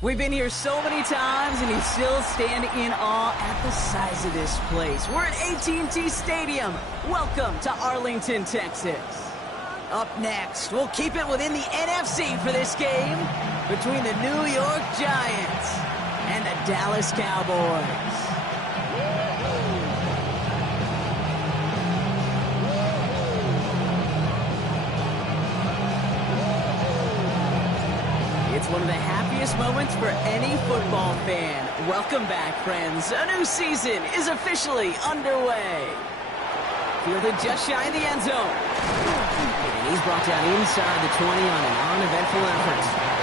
We've been here so many times, and you still stand in awe at the size of this place. We're at AT&T Stadium. Welcome to Arlington, Texas. Up next, we'll keep it within the NFC for this game between the New York Giants and the Dallas Cowboys. It's one of the happiest moments for any football fan. Welcome back, friends. A new season is officially underway. Fielded just shy of the end zone. And he's brought down inside the 20 on an uneventful effort.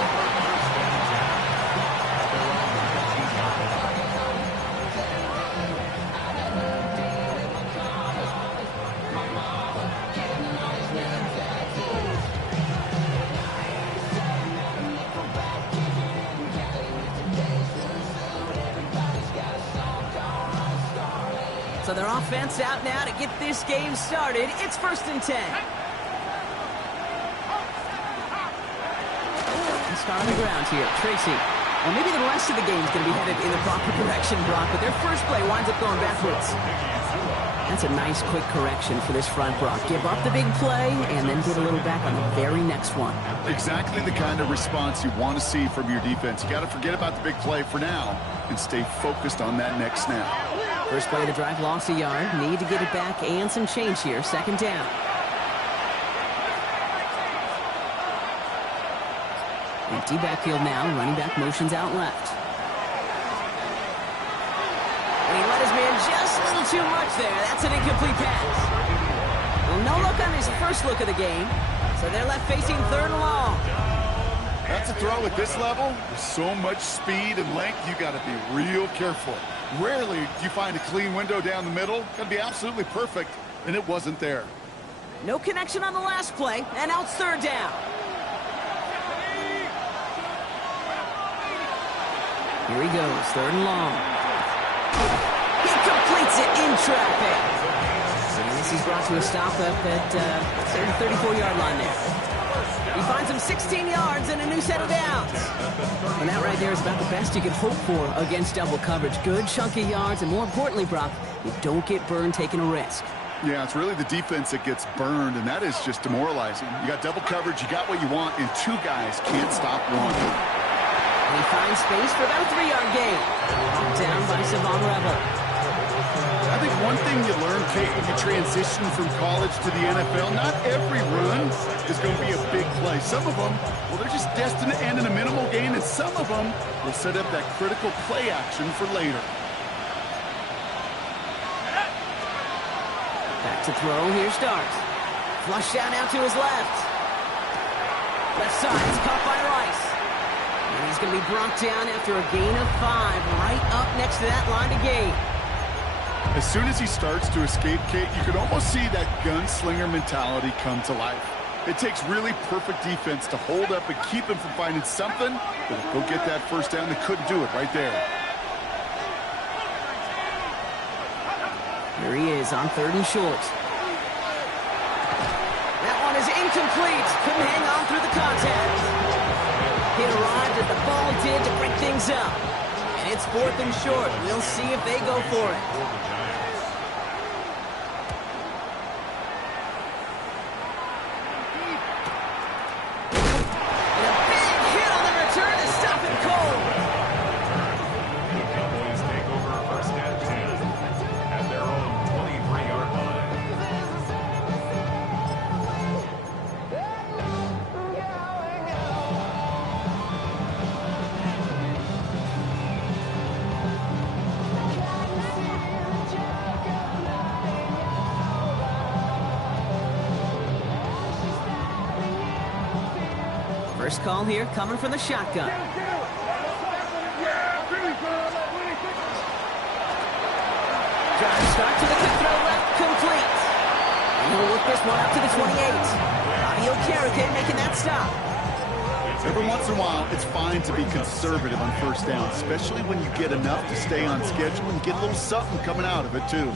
So their offense out now to get this game started. It's 1st and 10. And start on the ground here. Tracy. Well, maybe the rest of the game is going to be headed in the proper direction, Brock, but their first play winds up going backwards. That's a nice, quick correction for this front, Brock. Give up the big play and then get a little back on the very next one. Exactly the kind of response you want to see from your defense. You got to forget about the big play for now and stay focused on that next snap. First play of the drive, lost a yard. Need to get it back and some change here. 2nd down. Empty backfield now. Running back motions out left. And he let his man just a little too much there. That's an incomplete pass. Well, no look on his first look of the game. So they're left facing 3rd and long. That's a throw at this level. With so much speed and length, you got to be real careful. Rarely do you find a clean window down the middle. Got to be absolutely perfect, and it wasn't there. No connection on the last play, and now it's 3rd down. Here he goes, 3rd and long. He completes it in traffic. And this he's brought to a stop up at the 34-yard line there. He finds him 16 yards and a new set of downs. And that right there is about the best you can hope for against double coverage. Good chunky yards, and more importantly, Brock, you don't get burned taking a risk. Yeah, it's really the defense that gets burned, and that is just demoralizing. You got double coverage, you got what you want, and 2 guys can't stop one. And he finds space for about a 3-yard gain. Down by Savon Rebel. I think one thing you learn, Kate, when you transition from college to the NFL, not every run is going to be a big play. Some of them, well, they're just destined to end in a minimal gain, and some of them will set up that critical play action for later. Back to throw. Here starts. Flush down out to his left. Left side is caught by Rice. And he's going to be brought down after a gain of 5 right up next to that line of gain. As soon as he starts to escape, Kate, you can almost see that gunslinger mentality come to life. It takes really perfect defense to hold up and keep him from finding something that'll go get that first down. They couldn't do it right there. Here he is on 3rd and short. That one is incomplete. Couldn't hang on through the contact. It arrived as the ball did to break things up. And it's 4th and short. We'll see if they go for it. First call here coming from the shotgun. Trying to start to the quick throw left, complete. And he'll look this one up to the 28. Audio Carrigan making that stop. Every once in a while, it's fine to be conservative on first down, especially when you get enough to stay on schedule and get a little something coming out of it, too.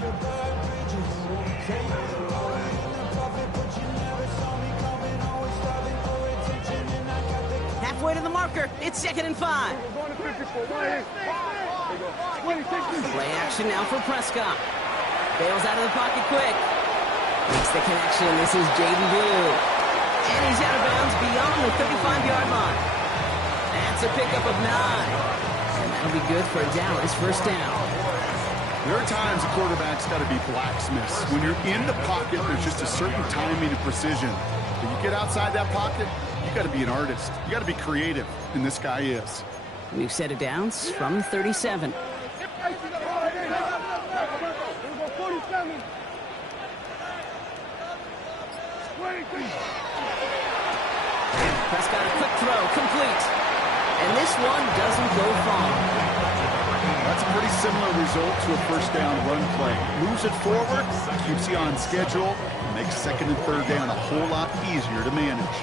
Halfway to the marker. It's 2nd and 5. Play action now for Prescott. Bails out of the pocket quick. Makes the connection. This is Jaden Blue. And he's out of bounds beyond the 35-yard line. That's a pickup of 9. And that'll be good for Dallas first down. There are times a quarterback's got to be blacksmiths. When you're in the pocket, there's just a certain timing and precision. When you get outside that pocket, you got to be an artist. You got to be creative, and this guy is. We've set it downs from 37. Prescott, a quick throw, complete. And this one doesn't go far. That's a pretty similar result to a first down run play. Moves it forward, keeps you on schedule, and makes second and third down a whole lot easier to manage.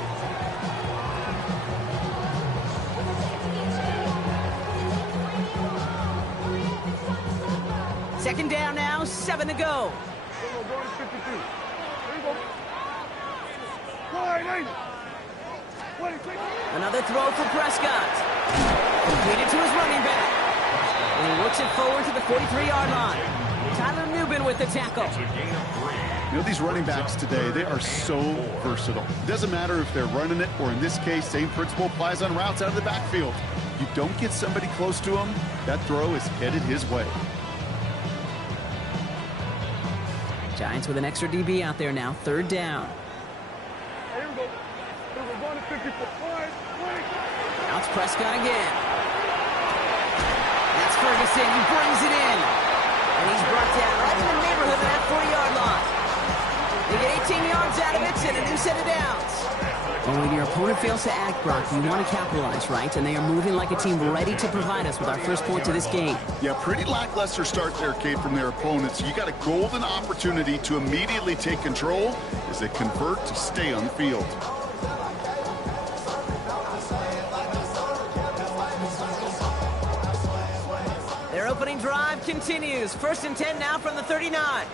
Second down now, 7 to go. Another throw for Prescott. Completed to his running back. And he looks it forward to the 43-yard line. Tyler Newbin with the tackle. You know, these running backs today, they are so versatile. It doesn't matter if they're running it, or in this case, same principle applies on routes out of the backfield. You don't get somebody close to him, that throw is headed his way. Giants with an extra DB out there now, third down. Now it's Prescott again. That's Ferguson, he brings it in. And he's brought down right in the neighborhood of that 40-yard line. They get 18 yards out of it and a new set of downs. Well, when your opponent fails to act, Brock, you want to capitalize, right? And they are moving like a team ready to provide us with our first points of this game. Yeah, pretty lackluster start there, Kate, from their opponents. You got a golden opportunity to immediately take control as they convert to stay on the field. Their opening drive continues. First and 10 now from the 39.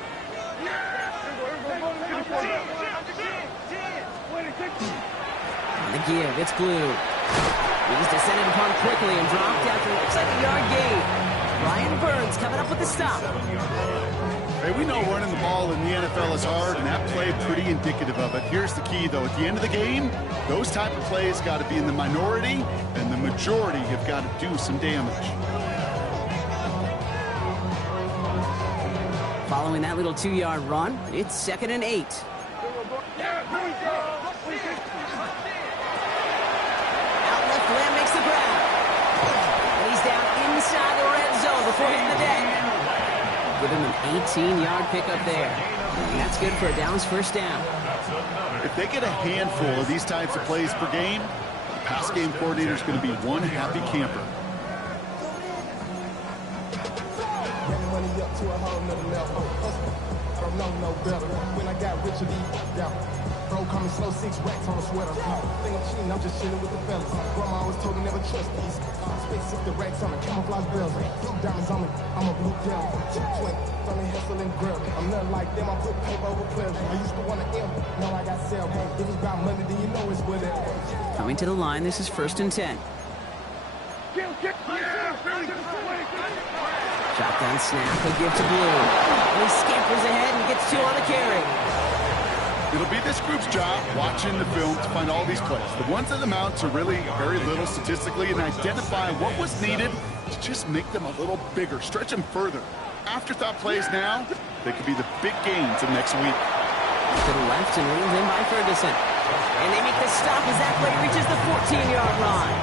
On the give, it's Blue. He's descended upon quickly and dropped after it looks like a yard gain. Ryan Burns coming up with the stop. Hey, we know running the ball in the NFL is hard, and that play pretty indicative of it. Here's the key, though. At the end of the game, those type of plays got to be in the minority, and the majority have got to do some damage. Following that little 2-yard run, it's second and 8. Out left, Lamb makes the grab. And he's down inside the red zone before hitting the deck. Give him an 18-yard pickup there. And that's good for a Dallas first down. If they get a handful of these types of plays per game, the pass game coordinator is going to be one happy camper. To a whole nother level. I don't know no better. When I got rich, bro, coming slow, 6 racks on a sweater. Think I'm cheating, I'm just chilling with the fellas. Grandma always told me never trust these. Space 60 racks on me, camouflage bells. Diamonds on me, I'm a blue devil. 220, Tony Hessel and Grill. I'm nothing like them, I put paper over pleasure. I used to want to M, now I got sell. If it's about money, then you know it's whatever. Coming to the line, this is first and 10. Shotgun snap, a give to Blue. And he scampers ahead and gets 2 on the carry. It'll be this group's job watching the film to find all these plays. The ones that amount to really very little statistically, and identify what was needed to just make them a little bigger, stretch them further. Afterthought plays now, they could be the big gains of next week. To the left and reeled in by Ferguson. And they make the stop as that play reaches the 14-yard line.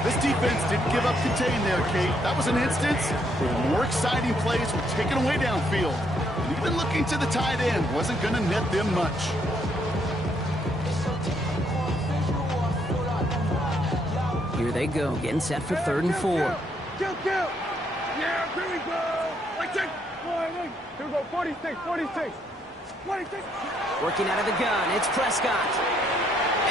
This defense didn't give up contain there, Kate. That was an instance where the more exciting plays were taken away downfield. And even looking to the tight end wasn't going to net them much. Here they go, getting set for 3rd and 4. Yeah, here we go. Like that. Here we go, 46. Working out of the gun, it's Prescott.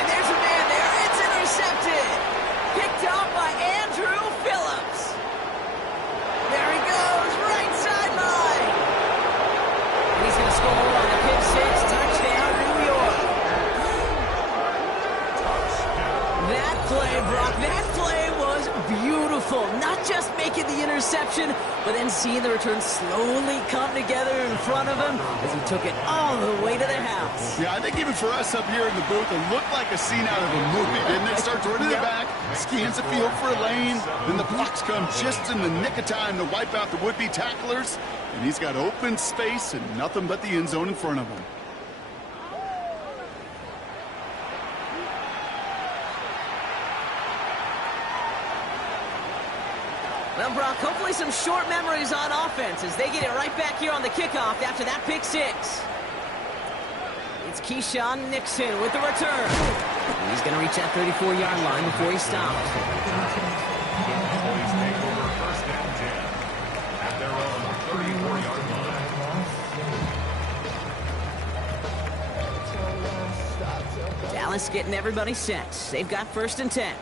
And there's a man there. It's intercepted. Picked off by Andrew Phillips. There he goes, right sideline. And he's going to score on the pick 6, touchdown, New York. That play, Brock, that play was beautiful. Not just making the interception, but then seeing the return slowly come together in front of him as he took it all the way to the house. Yeah, I think even for us up here in the booth, it looked like a scene out of a movie, didn't it? Starts right in the back, scans the field for a lane, then the blocks come just in the nick of time to wipe out the would-be tacklers, and he's got open space and nothing but the end zone in front of him. Well, Brock, hopefully some short memories on offense as they get it right back here on the kickoff after that pick six. It's Keyshawn Nixon with the return. He's going to reach that 34-yard line before he stops. Cowboys take over first and 10 at their own 34-yard line. Dallas getting everybody set. They've got first and 10.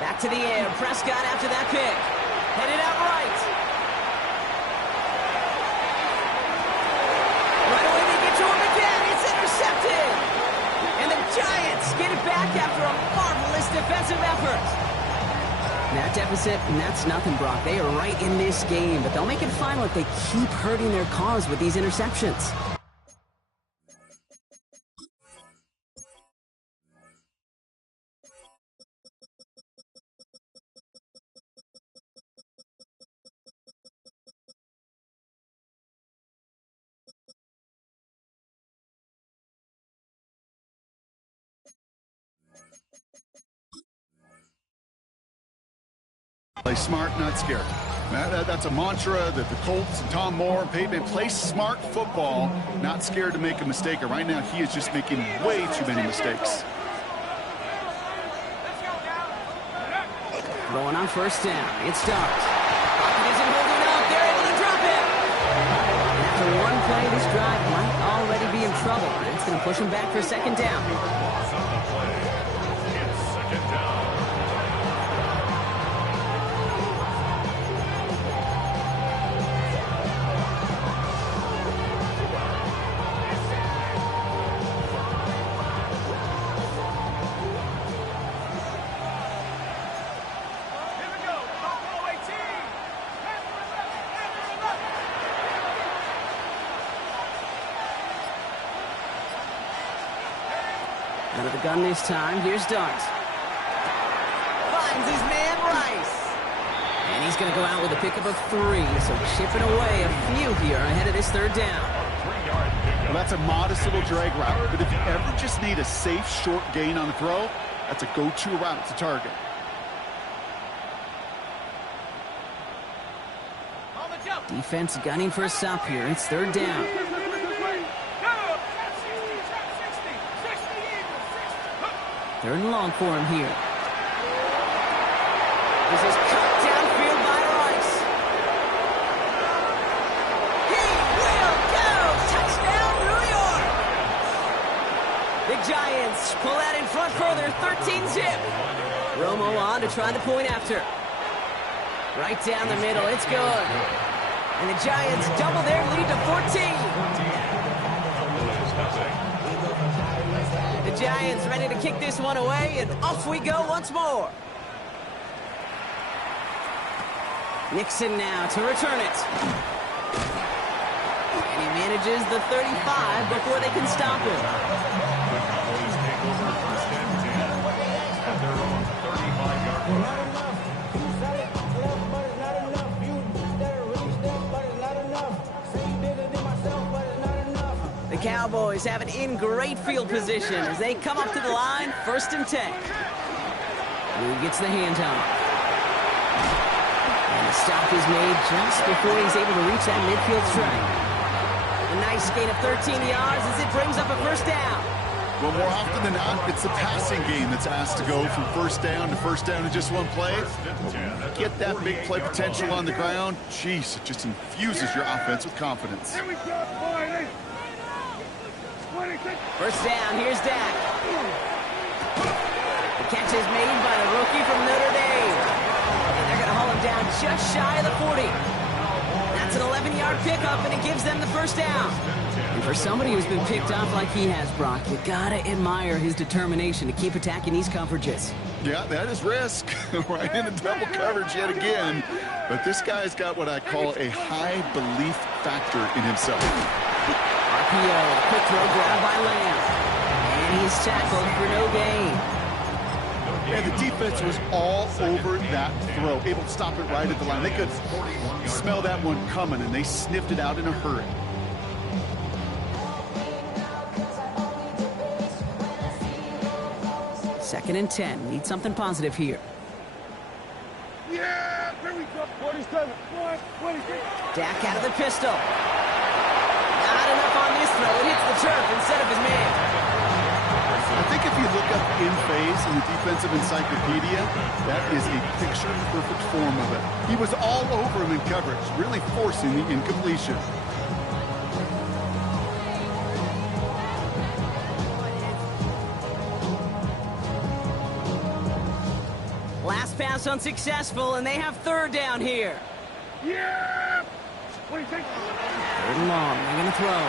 Back to the air. Prescott after that pick. Headed out right. Right away they get to him again. It's intercepted. And the Giants get it back after a marvelous defensive effort. That deficit, and that's nothing, Brock. They are right in this game, but they'll make it final if they keep hurting their cause with these interceptions. Play smart, not scared. That's a mantra that the Colts and Tom Moore and Peyton play smart football, not scared to make a mistake. And right now, he is just making way too many mistakes. Going on first down. It starts. Pocket isn't holding up. They're able to drop it. And after one play, this drive might already be in trouble. And it's going to push him back for second down. Loss on the play. It's second down. Out of the gun this time. Here's Dart. Finds his man Rice. And he's going to go out with a pickup of 3. So chipping away a few here ahead of this third down. Well, that's a modest little drag route. But if you ever just need a safe, short gain on the throw, that's a go-to route to target. Defense gunning for a stop here. It's third down. Third and long for him here. This is cut downfield by Rice. He will go! Touchdown, New York! The Giants pull out in front further, 13-zip. Romo on to try the point after. Right down the middle, it's good. And the Giants double their lead to 14. The Giants ready to kick this one away, and off we go once more. Nixon now to return it. And he manages the 35 before they can stop him. The Cowboys take over first and 10 at their own 35-yard line. The Cowboys have it in great field position as they come up to the line, first and 10. Who gets the handoff? And the stop is made just before he's able to reach that midfield strike. A nice gain of 13 yards as it brings up a first down. Well, more often than not, it's the passing game that's asked to go from first down in just one play. Get that big play potential on the ground. Jeez, it just infuses your offense with confidence. First down, here's Dak. The catch is made by the rookie from Notre Dame. And they're going to haul him down just shy of the 40. That's an 11-yard pickup, and it gives them the first down. And for somebody who's been picked off like he has, Brock, you gotta admire his determination to keep attacking these coverages. Yeah, that is risk. Right into double coverage yet again. But this guy's got what I call a high belief factor in himself. RPO, quick throw grab by Lamb. And he's tackled for no gain. And the defense was all over that throw, able to stop it right at the line. They could smell that one coming, and they sniffed it out in a hurry. Second and 10. Need something positive here. Yeah, here we go. 47. 26. Dak out of the pistol. Not enough on this throw. It hits the turf instead of his man. I think if you look up in phase in the defensive encyclopedia, that is a picture-perfect form of it. He was all over him in coverage, really forcing the incompletion. Last pass unsuccessful, and they have third down here. Yeah! What do you think? Third and long. They're going to throw.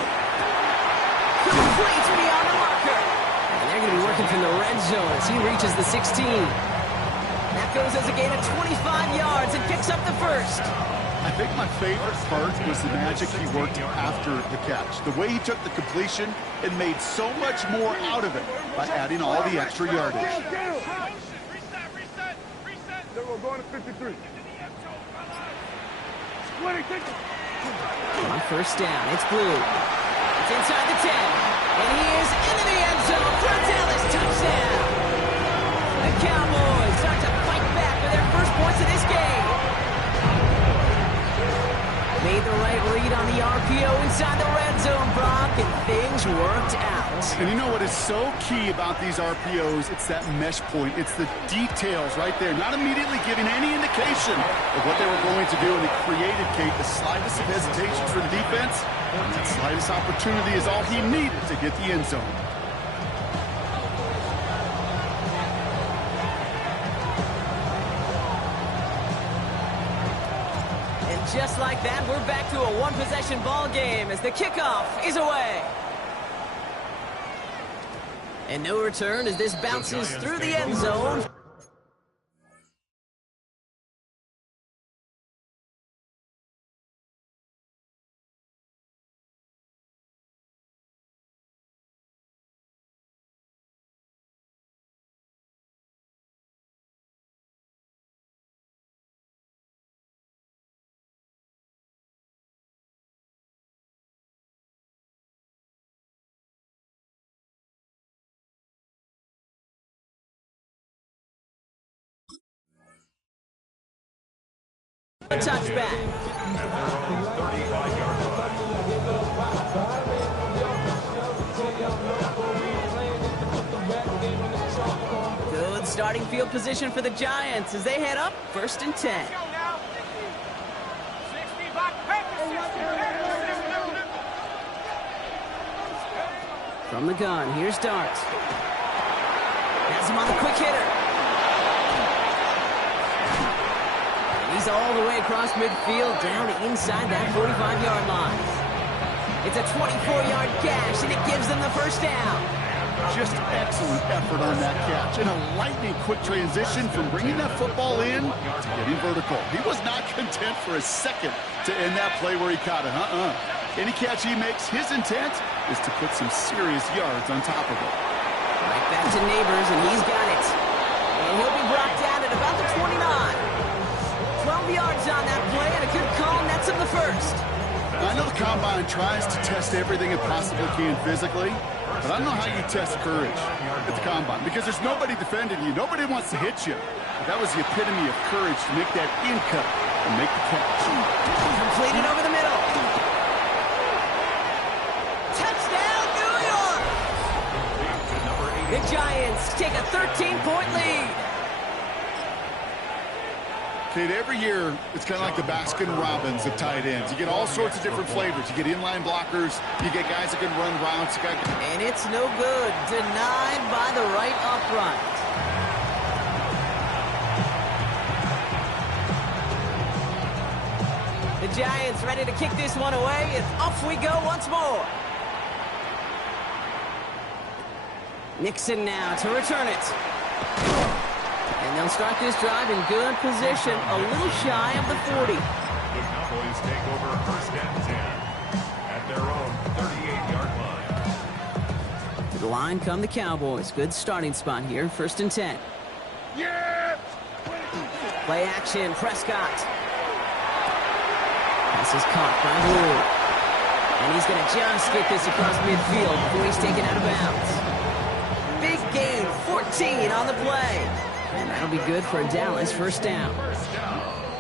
Complete beyond the marker. And they're going to be working from the red zone as he reaches the 16. That goes as a gain of 25 yards and picks up the first. I think my favorite part was the magic he worked after the catch. The way he took the completion and made so much more out of it by adding all the extra yardage. Then we're going to 53. 26. On first down, it's Blue. It's inside the 10. And he is into the end zone for a Dallas touchdown. The Cowboys start to fight back for their first points of this game. Made the right read on the RPO inside the red zone, Brock, and things worked out. And you know what is so key about these RPOs? It's that mesh point. It's the details right there. Not immediately giving any indication of what they were going to do, and it created, Kate, the slightest of hesitations for the defense. That slightest opportunity is all he needed to get the end zone. Just like that, we're back to a one-possession ball game as the kickoff is away. And no return as this bounces through the end zone. A touchback. Good starting field position for the Giants as they head up first and 10. From the gun, here's Dart. Has him on the quick hitter. He's all the way across midfield, down inside that 45-yard line. It's a 24-yard gash, and it gives them the first down. Just excellent effort on that catch. And a lightning-quick transition from bringing that football in to getting vertical. He was not content for a second to end that play where he caught it. Any catch he makes, his intent is to put some serious yards on top of it. Right back to Neighbors, and he's got it. And he'll be brought down at about the 29. 12 yards on that play, and a good call nets him the first. I know the Combine tries to test everything it possibly can physically, but I don't know how you test courage at the Combine, because there's nobody defending you. Nobody wants to hit you. But that was the epitome of courage to make that in cut and make the catch. Completed over the middle. Touchdown, New York! The Giants take a 13-point lead. Kate, every year, it's kind of like the Baskin-Robbins of tight ends. You get all sorts of different flavors. You get inline blockers. You get guys that can run routes. And it's no good. Denied by the right upright. The Giants ready to kick this one away, and off we go once more. Nixon now to return it. And they'll start this drive in good position, a little shy of the 40. The Cowboys take over first and 10 at their own 38-yard line. To the line come the Cowboys. Good starting spot here, 1st and 10. Yeah! Play action, Prescott. This is caught by Blue. And he's going to just get this across midfield before he's taken out of bounds. Big gain, 14 on the play. And that'll be good for a Dallas first down.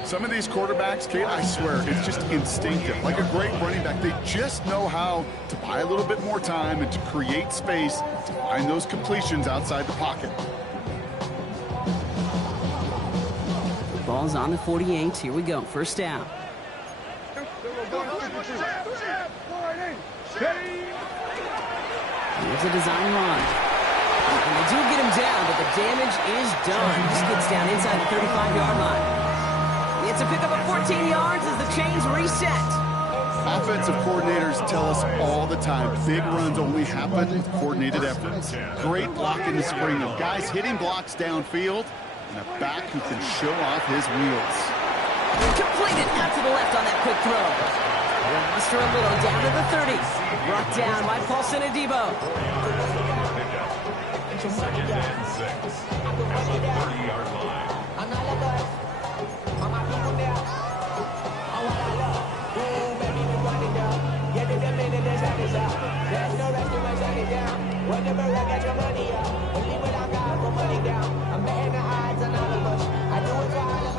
Some of these quarterbacks, Kate, I swear, it's just instinctive. Like a great running back, they just know how to buy a little bit more time and to create space to find those completions outside the pocket. Ball's on the 48. Here we go. First down. Here's a design run. And they do get him down, but the damage is done. Just gets down inside the 35-yard line. It's a pickup of 14 yards as the chains reset. Offensive coordinators tell us all the time, big runs only happen with coordinated efforts. Great block in the spring of guys hitting blocks downfield and a back who can show off his wheels. Completed out to the left on that quick throw. Lost her a little down to the 30. Brought down by Paulson Adebo. Second and 6 at the 30-yard line.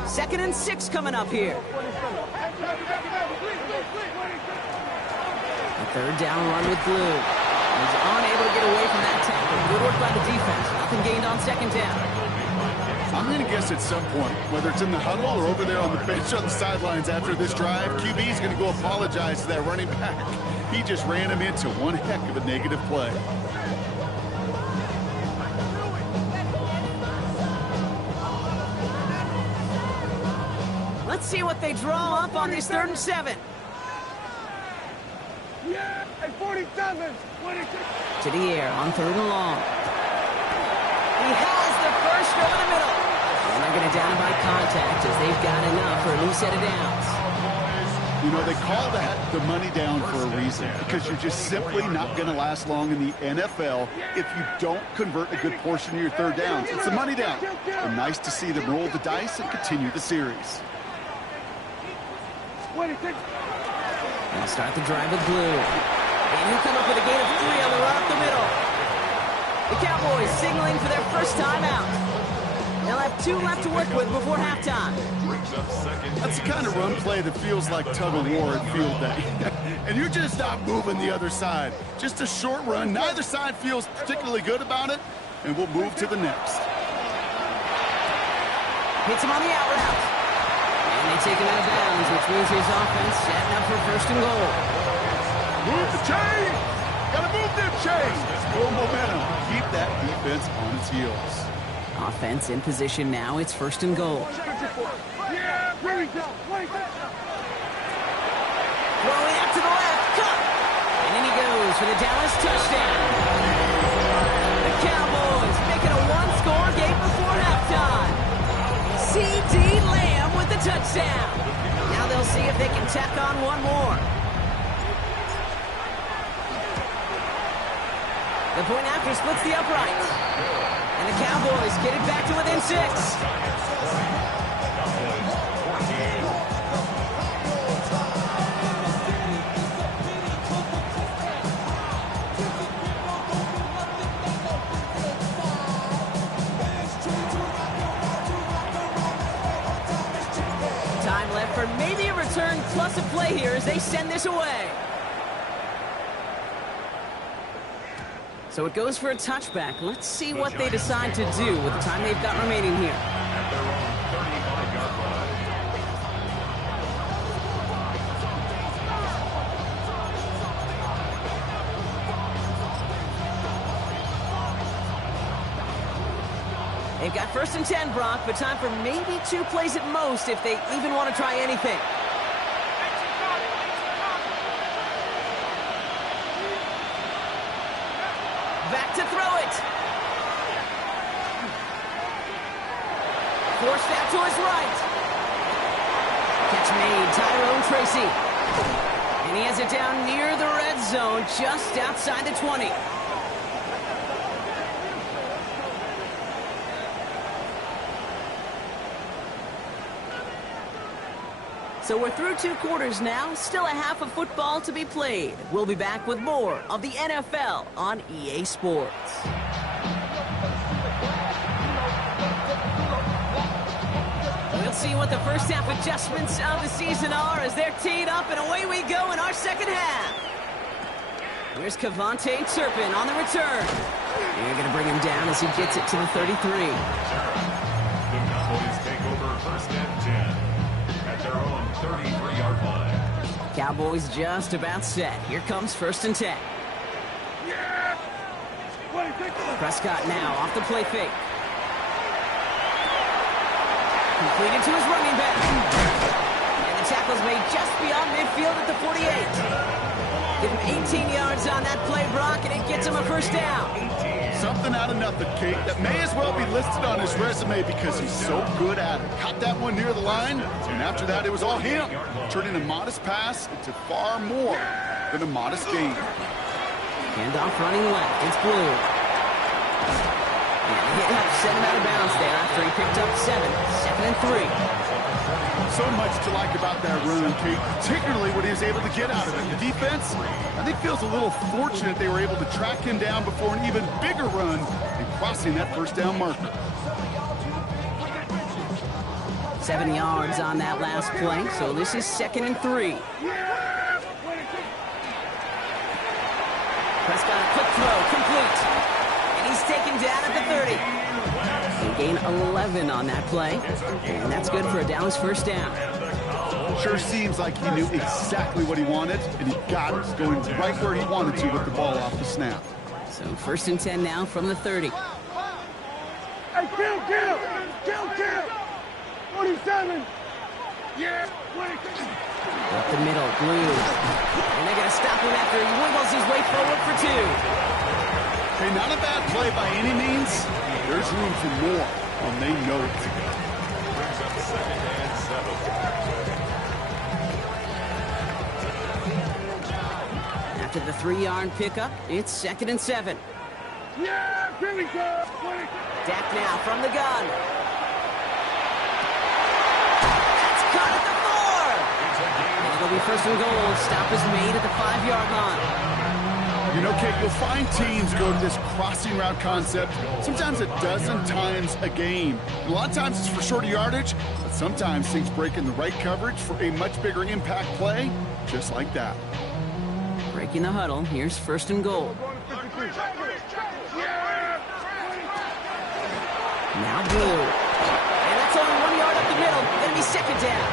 Second and 6 coming up here. A third down run with Blue. He's unable to get away from that tackle. Good work by the defense. Nothing gained on second down. I'm going to guess at some point, whether it's in the huddle or over there on the bench on the sidelines after this drive, QB is going to go apologize to that running back. He just ran him into one heck of a negative play. Let's see what they draw up on this 3rd and 7. Yeah, 47. To the air on 3rd and long. He has the first over the middle. And they're going to down by contact as they've got enough for a new set of downs. You know, they call that the money down for a reason, because you're just simply not going to last long in the NFL if you don't convert a good portion of your third downs. It's the money down. And nice to see them roll the dice and continue the series. And start the drive with Blue. And he'll come up with a gain of 3 on the run up the middle. The Cowboys signaling for their first timeout. They'll have 2 left to work with before halftime. That's the kind of run play that feels like tug-of-war at field day. And you're just not moving the other side. Just a short run. Neither side feels particularly good about it, and we'll move to the next. Hits him on the out route. And they take him out of bounds, which means his offense setting up for 1st and goal. Move the chain! Gotta move them chains! Full momentum. Keep that defense on its heels. Offense in position now. It's 1st and goal. Throwing out to the left. Cut! And in he goes for the Dallas touchdown. The Cowboys making a 1-score game before halftime. C.D. Lamb with the touchdown. Now they'll see if they can tack on one more. The point after splits the uprights. And the Cowboys get it back to within 6. Time left for maybe a return plus a play here as they send this away. So it goes for a touchback. Let's see what they decide to do with the time they've got remaining here. At their own 35-yard line. They've got 1st and 10, Brock, but time for maybe 2 plays at most if they even want to try anything. Back to throw it. Forced out to his right. Catch made, Tyrone Tracy. And he has it down near the red zone, just outside the 20. So we're through 2 quarters now, still a half of football to be played. We'll be back with more of the NFL on EA Sports. We'll see what the first half adjustments of the season are as they're teed up, and away we go in our second half. Here's Cavante Turpin on the return. They're going to bring him down as he gets it to the 33. The Cowboys take over first and 10 at their own 33-yard line. Cowboys just about set. Here comes first and 10. Prescott now off the play fake. Completed to his running back. And the tackle's made just beyond midfield at the 48. Give him 18 yards on that play, Brock, and it gets him a first down. Something out of nothing, Kate, that may as well be listed on his resume because he's so good at it. Caught that one near the line, and after that, it was all him. Turning a modest pass into far more than a modest gain. Handoff running left. It's Blue. And he helped send him out of bounds there after he picked up 7. 2nd and 3. So much to like about that run, Kate, particularly what he was able to get out of it. The defense, I think, feels a little fortunate they were able to track him down before an even bigger run and crossing that first down marker. 7 yards on that last play, so this is 2nd and 3. Prescott, a quick throw, complete. And he's taken down at the 30. They gain 11 on that play, and that's good for a Dallas first down. Sure seems like he knew exactly what he wanted, and he got it, going right where he wanted to with the ball off the snap. So first and 10 now from the 30. Hey, kill! 47! Yeah! Up the middle, Blue. And they're going to stop him after he wiggles his way forward for 2. Hey, not a bad play by any means. There's room for more, and they know it. Brings up 2nd and 7. After the 3-yard pickup, it's 2nd and 7. Yeah, here we go! Dak now from the gun. That's caught at the 4. And it'll be first and goal. Stop is made at the 5-yard line. You know, Kate, you'll find teams go to this crossing route concept sometimes a dozen times a game. And a lot of times it's for shorter yardage, but sometimes things break in the right coverage for a much bigger impact play, just like that. Breaking the huddle. Here's first and goal. Now Blue. And that's only 1 yard up the middle. Gonna be second down.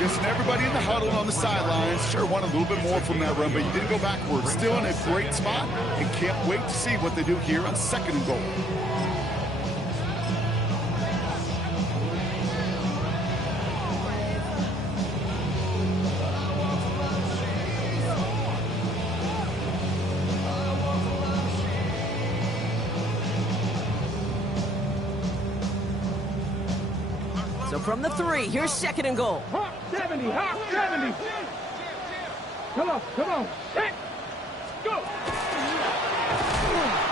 Guessing everybody in the huddle and on the sidelines sure want a little bit more from that run, but you didn't go backwards. Still in a great spot, and can't wait to see what they do here on 2nd and goal. So from the 3, here's 2nd and goal. Hawk 70! Come on! Hey! Go!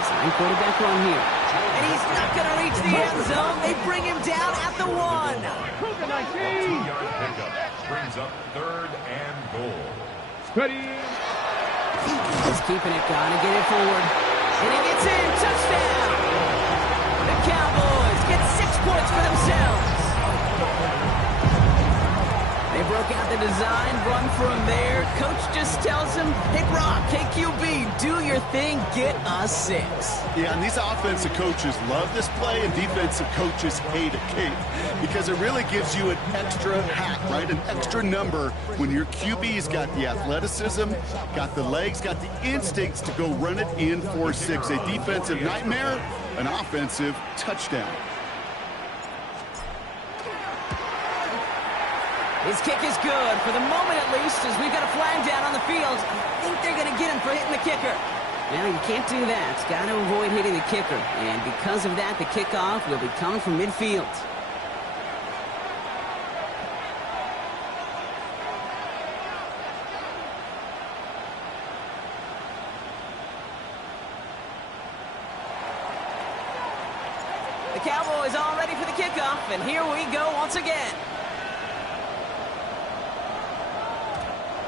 Sign quarterback run here. And he's not going to reach the end zone. They bring him down at the 1. 2-yard pickup brings up 3rd and goal. Ready? He's keeping it, gonna get it forward. And he gets in, touchdown! The Cowboys get 6 points for themselves. They broke out the design, run from there. Coach just tells him, hey, Brock, KQB, do your thing, get us 6. Yeah, and these offensive coaches love this play, and defensive coaches hate it, Kate, because it really gives you an extra hat, right? An extra number when your QB's got the athleticism, got the legs, got the instincts to go run it in for 6. A defensive nightmare, an offensive touchdown. His kick is good, for the moment at least, as we've got a flag down on the field. I think they're going to get him for hitting the kicker. Now, you can't do that. Got to avoid hitting the kicker. And because of that, the kickoff will be coming from midfield. The Cowboys all ready for the kickoff, and here we go once again.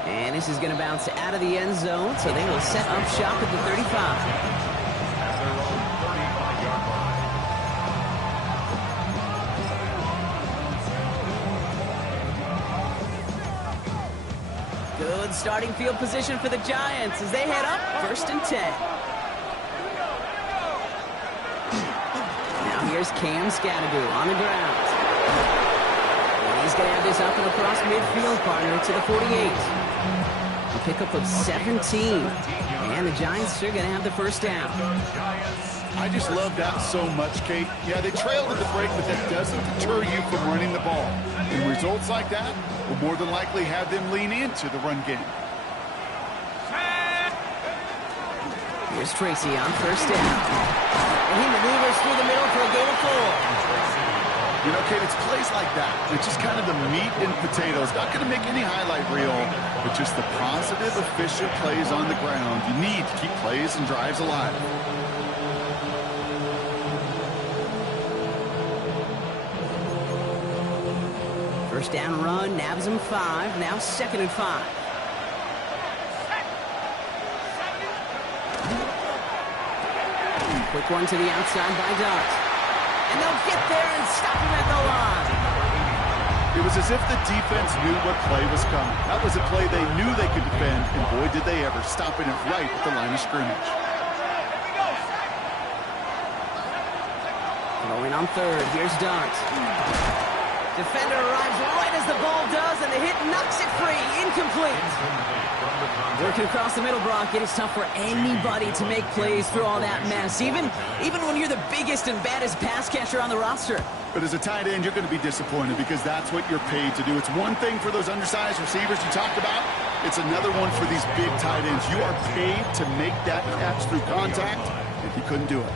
And this is going to bounce out of the end zone, so they will set up shop at the 35. At their own 35-yard line. Good starting field position for the Giants as they head up 1st and 10. Now here's Cam Scattergood on the ground. And he's going to have this up and across midfield, partner, to the 48. A pickup of 17. And the Giants are going to have the first down. I just love that so much, Kate. Yeah, they trailed at the break, but that doesn't deter you from running the ball. And results like that will more than likely have them lean into the run game. Here's Tracy on 1st down. And he maneuvers through the middle for a gain of 4. You know, Kate, it's plays like that. It's just kind of the meat and potatoes. Not going to make any highlight reel, but just the positive, efficient plays on the ground. You need to keep plays and drives alive. First down run, nabs him 5. Now 2nd and 5. Quick one to the outside by Dart. And they'll get there and stop him at the line. It was as if the defense knew what play was coming. That was a play they knew they could defend, and boy, did they ever, stopping it right at the line of scrimmage. Going on 3rd, here's Dart. Defender arrives right as the ball does, and the hit knocks it free. Incomplete. Working across the middle, Brock, it is tough for anybody to make plays through all that mess, even when you're the biggest and baddest pass catcher on the roster. But as a tight end, you're going to be disappointed because that's what you're paid to do. It's one thing for those undersized receivers you talked about. It's another one for these big tight ends. You are paid to make that catch through contact, and he couldn't do it.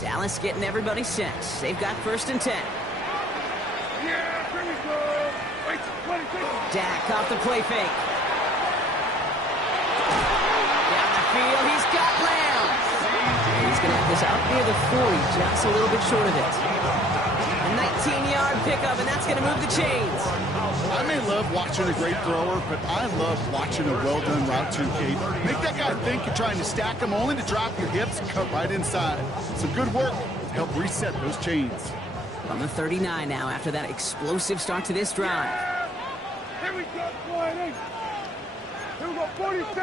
Dallas getting everybody set. They've got 1st and 10. Dak off the play fake. Down the field, he's got Lamb. He's going to have this out near the 40, just a little bit short of it. A 19-yard pickup, and that's going to move the chains. I may love watching a great thrower, but I love watching a well-done route too, Kate. Make that guy think you're trying to stack him only to drop your hips and cut right inside. Some good work to help reset those chains. On the 39 now after that explosive start to this drive. Here we go, 48. Here we go, 46.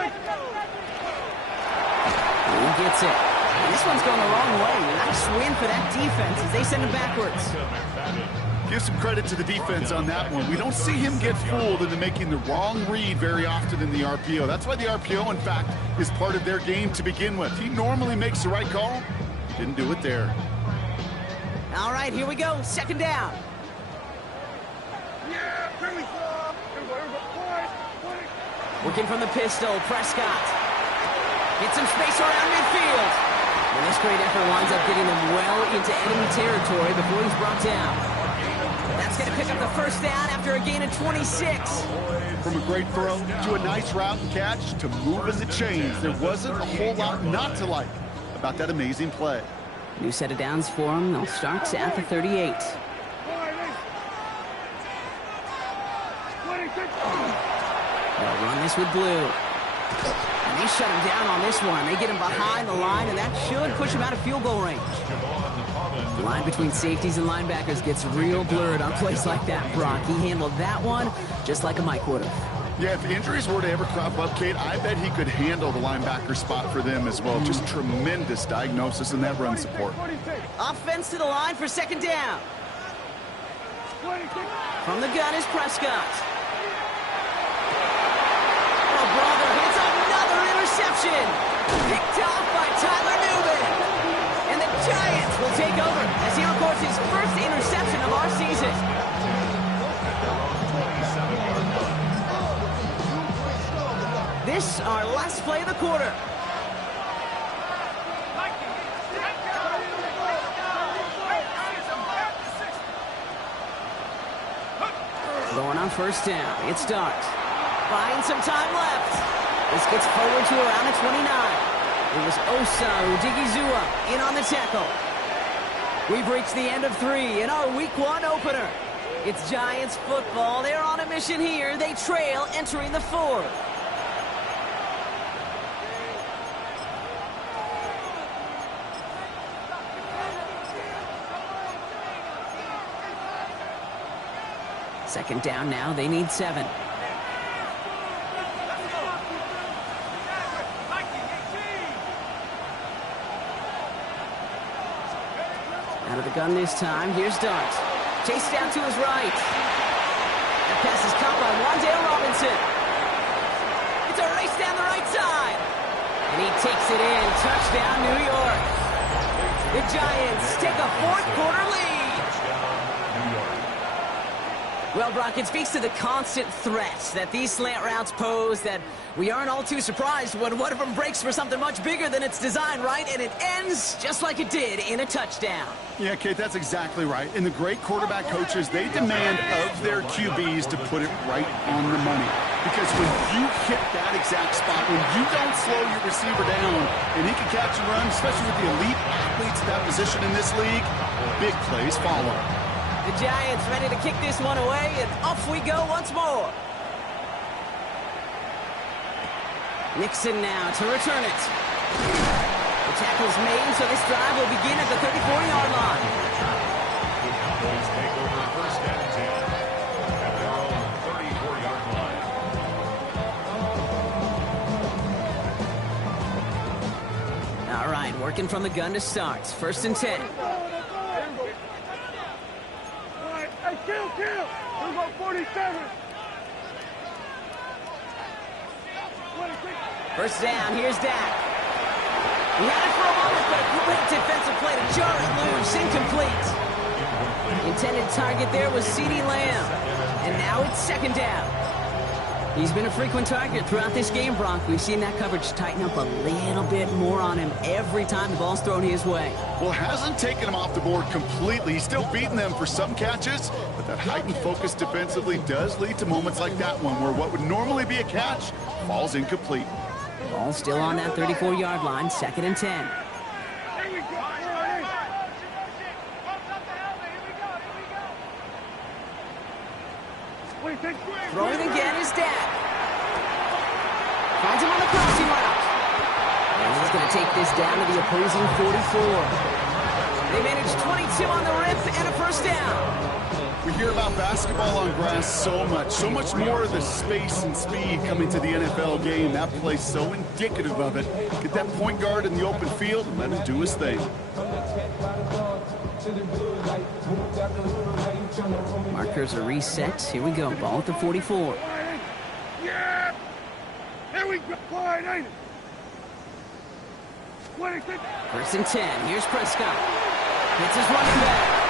He gets it. And this one's going the wrong way. Nice win for that defense as they send him backwards. Give some credit to the defense on that one. We don't see him get fooled into making the wrong read very often in the RPO. That's why the RPO, in fact, is part of their game to begin with. He normally makes the right call. He didn't do it there. All right, here we go. 2nd down. Working from the pistol, Prescott. Gets some space around midfield. And this great effort winds up getting them well into enemy territory before he's brought down. That's going to pick up the 1st down after a gain of 26. From a great throw to a nice route and catch to moving the chains, there wasn't a whole lot not to like about that amazing play. New set of downs for him. They'll start at the 38. They'll run this with blue. And they shut him down on this one. They get him behind the line, and that should push him out of field goal range. The line between safeties and linebackers gets real blurred on plays like that, Brock. He handled that one just like a Mike would have. Yeah, if injuries were to ever crop up, Kate, I bet he could handle the linebacker spot for them as well. Just tremendous diagnosis in that run support. Offense to the line for 2nd down. From the gun is Prescott. Oh, brother, it's another interception. Picked off by Tyler Newman. And the Giants will take over as he records his 1st interception of our season. This our last play of the quarter. Going on 1st down, it's Dart. Buying some time left. This gets forward to around the 29. It was Osa Odigizua in on the tackle. We've reached the end of 3 in our Week 1 opener. It's Giants football. They're on a mission here. They trail entering the 4th. Second down now. They need 7. Out of the gun this time. Here's Dart. Chased down to his right. That pass is caught by Wan'Dale Robinson. It's a race down the right side. And he takes it in. Touchdown, New York. The Giants take a 4th quarter lead. Well, Brock, it speaks to the constant threats that these slant routes pose, that we aren't all too surprised when one of them breaks for something much bigger than its design, right? And it ends just like it did in a touchdown. Yeah, Kate, that's exactly right. And the great quarterback coaches, they demand of their QBs to put it right on the money. Because when you hit that exact spot, when you don't slow your receiver down and he can catch and run, especially with the elite athletes at that position in this league, big plays follow. The Giants ready to kick this one away, and off we go once more. Nixon now to return it. The tackle's made, so this drive will begin at the 34-yard line. Cowboys take over 1st and 10 at their own 34-yard line. All right, working from the gun to start. 1st and 10. Kill! We're going 47. 1st down, here's Dak. He had it for a moment, but a great defensive play to jar it loose, incomplete. Intended target there was CeeDee Lamb. And now it's 2nd down. He's been a frequent target throughout this game, Brock. We've seen that coverage tighten up a little bit more on him every time the ball's thrown his way. Well, hasn't taken him off the board completely. He's still beating them for some catches, but that heightened focus defensively does lead to moments like that one where what would normally be a catch falls incomplete. Ball still on that 34-yard line, 2nd and 10. Throwing again is Dak. Finds him on the crossing route. And he's going to take this down to the opposing 44. They managed 22 on the rip and a 1st down. We hear about basketball on grass so much more of the space and speed coming to the NFL game. That play's so indicative of it. Get that point guard in the open field and let him do his thing. Markers are reset. Here we go. Ball at the 44. Yeah! Here we go. 1st and 10. Here's Prescott. Hits his running back.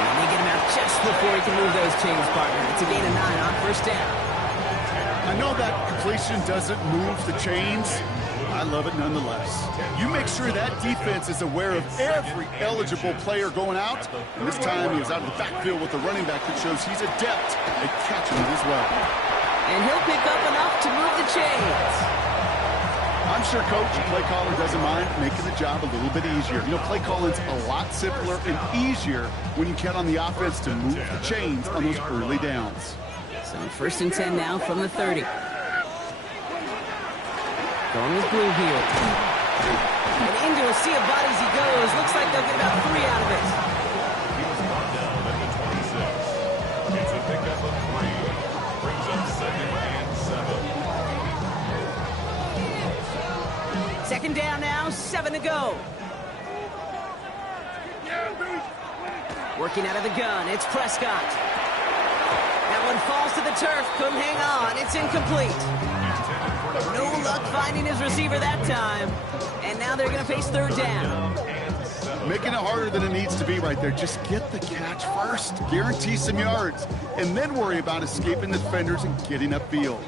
And they get him out just before he can move those chains, partner. It's a gain of 9 on 1st down. I know that completion doesn't move the chains. I love it nonetheless. You make sure that defense is aware of every eligible player going out. And this time he was out of the backfield with the running back that shows he's adept at catching it as well. And he'll pick up enough to move the chains. I'm sure Coach and play caller doesn't mind making the job a little bit easier. You know, play calling's a lot simpler and easier when you count on the offense to move the chains on those early downs. So 1st and 10 now from the 30. Going with Blue here. And into a sea of bodies he goes. Looks like they'll get about 3 out of it. He was brought down at the 26. It's a pickup of 3. Brings up 2nd and 7. 2nd down now, 7 to go. Working out of the gun, it's Prescott. That one falls to the turf, couldn't hang on, it's incomplete. No luck finding his receiver that time. And now they're going to face 3rd down. Making it harder than it needs to be right there. Just get the catch first. Guarantee some yards. And then worry about escaping the defenders and getting upfield.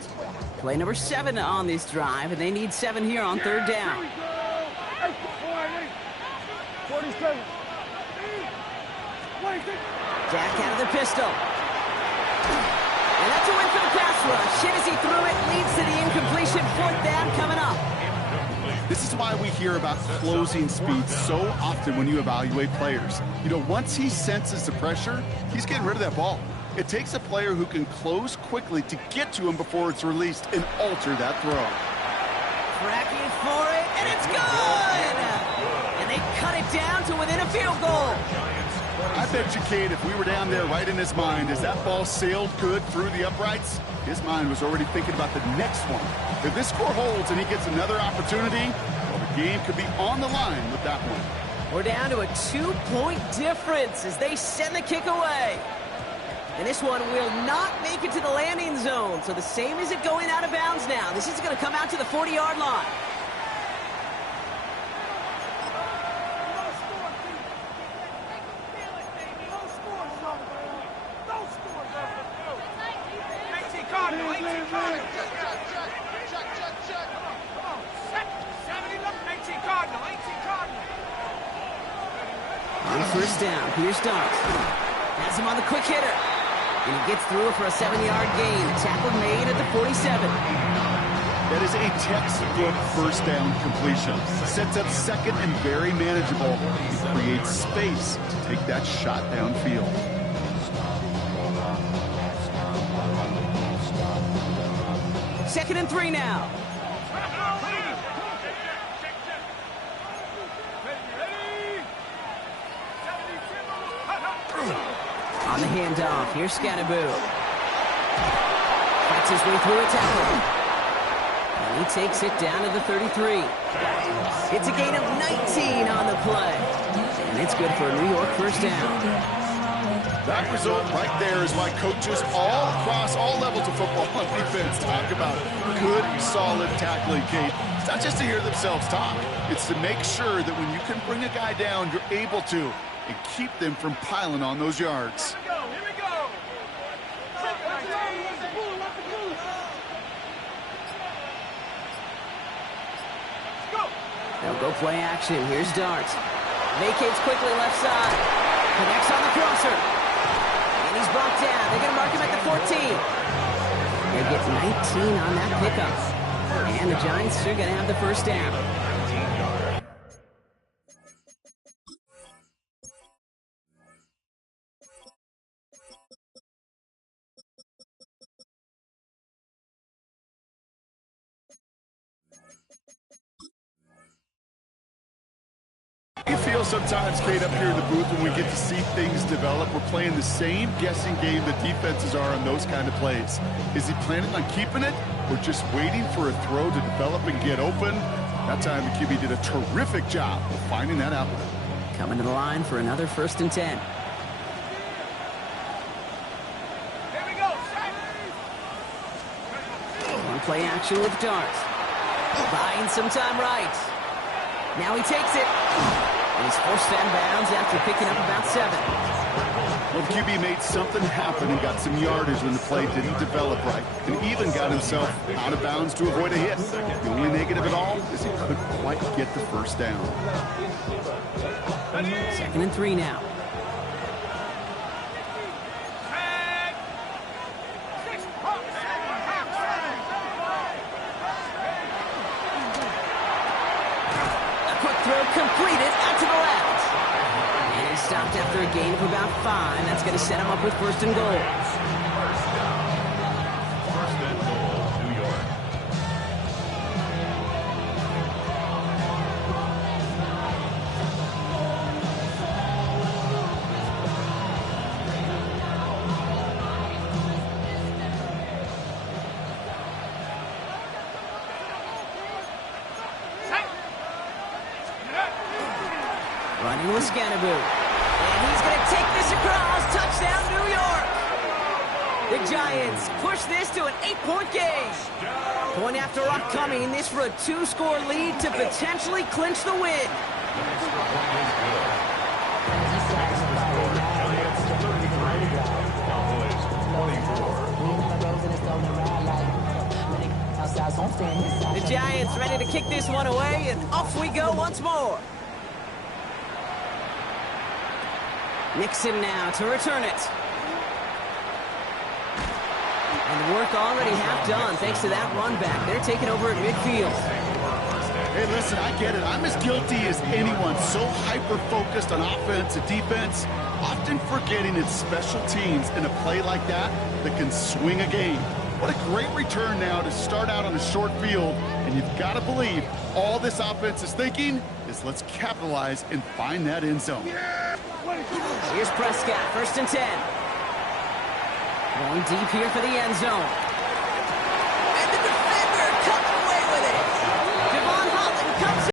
Play number 7 on this drive, and they need 7 here on 3rd down. 47. Dak out of the pistol. And that's a win for the pass rush. Hit as he threw it, leads to the incompletion. 4th down coming up. This is why we hear about closing speed so often when you evaluate players. You know, once he senses the pressure, he's getting rid of that ball. It takes a player who can close quickly to get to him before it's released and alter that throw. Cracking for it, and it's good! And they cut it down to within a field goal. I bet you, Kate, if we were down there right in his mind as that ball sailed good through the uprights, his mind was already thinking about the next one. If this score holds and he gets another opportunity, well, the game could be on the line with that one. We're down to a 2-point difference as they send the kick away. And this one will not make it to the landing zone. So the same as it going out of bounds now. This is going to come out to the 40-yard line. On first down, here's Dart. Has him on the quick hitter. And he gets through for a 7-yard gain. Tackle made at the 47. That is a textbook first down completion. Sets up second and very manageable. He creates space to take that shot downfield. Second and 3 now. On the handoff, here's Scatterboo. Fights his way through a tackle. And he takes it down to the 33. It's a gain of 19 on the play. And it's good for a New York first down. That result right there is why coaches all across all levels of football on defense talk about good, solid tackling, Kate. It's not just to hear themselves talk. It's to make sure that when you can bring a guy down, you're able to and keep them from piling on those yards. Here we go. They'll go play action. Here's Dart. Vacates quickly left side. Connects on the crosser. And he's brought down. They're going to mark him at the 14. They get 19 on that pickup. And the Giants are going to have the first down. You feel sometimes, Kate, up here in the booth when we get to see things develop, we're playing the same guessing game that defenses are on those kind of plays. Is he planning on keeping it or just waiting for a throw to develop and get open? That time the QB did a terrific job of finding that outlet. Coming to the line for another 1st and 10. Here we go. On play action with Dart. Buying some time right. Now he takes it. And he's forced out of bounds after picking up about 7. Well, the QB made something happen and got some yardage when the play didn't develop right, and even got himself out of bounds to avoid a hit. The only negative at all is he couldn't quite get the first down. 2nd and 3 now. Completed out to the left. And he stopped after a gain of about 5. That's going to set him up with 1st and goal. First and goal, New York. Running with Scatterboo. And he's going to take this across. Touchdown, New York. The Giants push this to an 8-point game. Point after rock coming. This for a 2-score lead to potentially clinch the win. The Giants ready to kick this one away, and off we go once more. Nixon now to return it. And work already half done thanks to that run back. They're taking over at midfield. Hey, listen, I get it. I'm as guilty as anyone. So hyper-focused on offense and defense, often forgetting it's special teams in a play like that can swing a game. What a great return now to start out on a short field, and you've got to believe all this offense is thinking is let's capitalize and find that end zone. Here's Prescott, 1st and 10. Going deep here for the end zone.